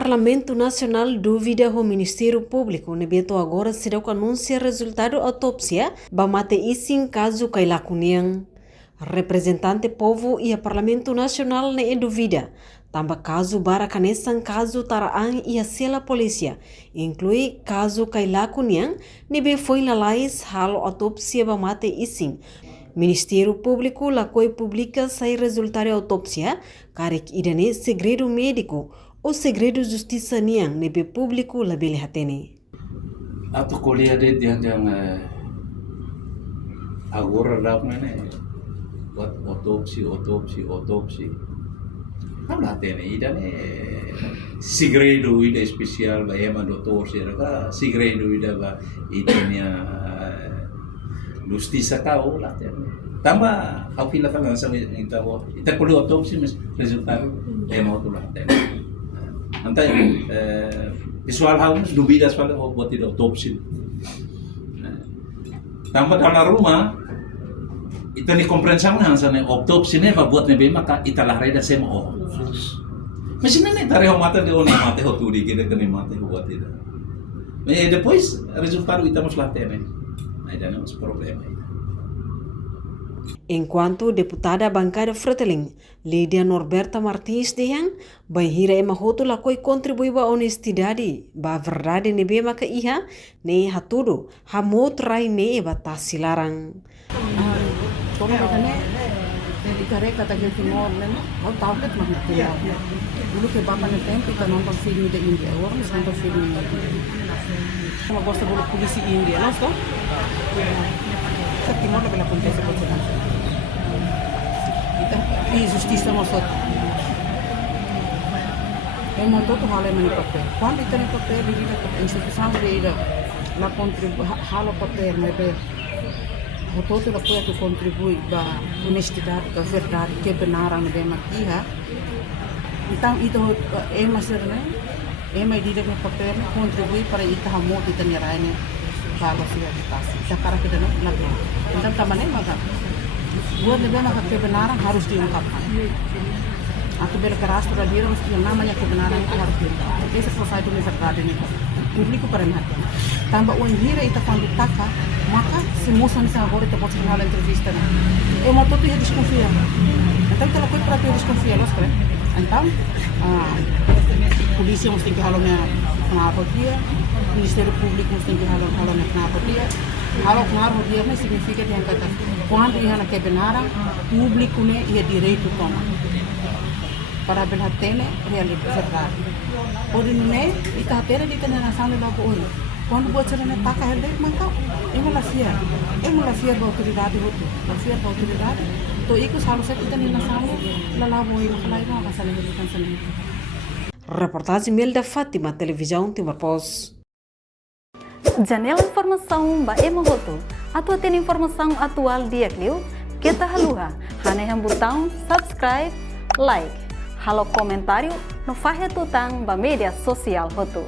Parlamento Nacional duvida o Ministério Público nebeto agora será que anuncia resultado autópsia bamate isin caso Kailakuniang. Representante povo e a Parlamento Nacional ne duvida. Tamba caso barakanesan caso taraan e a sela polícia, inclui caso Kailakuniang nebe foi lalais halo autópsia bamate isin. Ministério Público lakoi publica sai resultado autópsia, karek idane segredo médico o segredo justiça niang nebe público labele hatene. Ato kuliah de yang agora daw na buat otopsi. Kam hatene ida segredo ida spesial ba ema doktor sira segredo ida ba idanya justiça kau latene. Tamba aku pila kan sa ita kuliah otopsi mas resultado ema to latene. Antay visual house dubidas pala buat tidak otopsi. Tambah dalam rumah ita ni komprensam na sa otopsi ne buat nebe maka ita lahreda sema oh. Mesin na tare ho mata de ona mate ho turi kida kani mate ho buat ida. Depois resultado ita mos latene. Ainda não é problema. Enquanto deputada bancada Freteling, Lídia Norberta Martins Deyang, bahira ema hotu lakoi kontribui ba honestidade, ba verdade nebe maka iha, ne hatudo, hamot rai ne eba tasilarang. Como katanya, di karya kata Timor, mau tahu kan mana Timor. Dulu ke bapak nanti kita nonton film di India, orang nonton film India. Sama bos dulu polisi India, loh toh. Sa Timor lebih lapun desa buat e justiça mostrou. É montou o hal em papel. Quando está em papel, ele diz que a instituição dele lá contribui, hal papel, mas o todo apoio que contribui para honestidade, para verdade, que benaran de maquiha. Então itu é mais né? É mais direto no papel contribui para itu hamot itu nirainya kalau sudah dikasih. Sekarang kita nak então tamane maga. Buat negara kebenaran harus diungkapkan. Atau berkeras terhadap yang namanya kebenaran itu harus diungkapkan. Jadi selesai itu verdade ini. Publik perhatian. Tambah uang hira itu quando taca, maka semua sansa agora itu buat segala entrevista. Mau tuh ya desconfia. Então kalau kau perhatian desconfia, loh kan? Então, polisi mesti kehalnya kenapa dia, Ministério Público mesti kehalnya kenapa dia. Kalau kenapa dia ini significa yang kata quando ia na kebenaran, público ne ia direito toma. Para berhatene realidade verdade. Ori ne ita hatene di tena sale logo ori. Quando bocor ne taka helde maka ela fiar ba autoridade hotu. La fiar ba autoridade. To iku harusnya kita ni nasale la labo i makalai ba kasale kan sale. Reportagem Melda Fátima, Televisão Timor Post. Janela informação ba emohoto. Atau tem informação atual dia kliu, kita haluha. Hane yang botão subscribe, like. Halo comentário no fahe tutang ba media sosial hotu.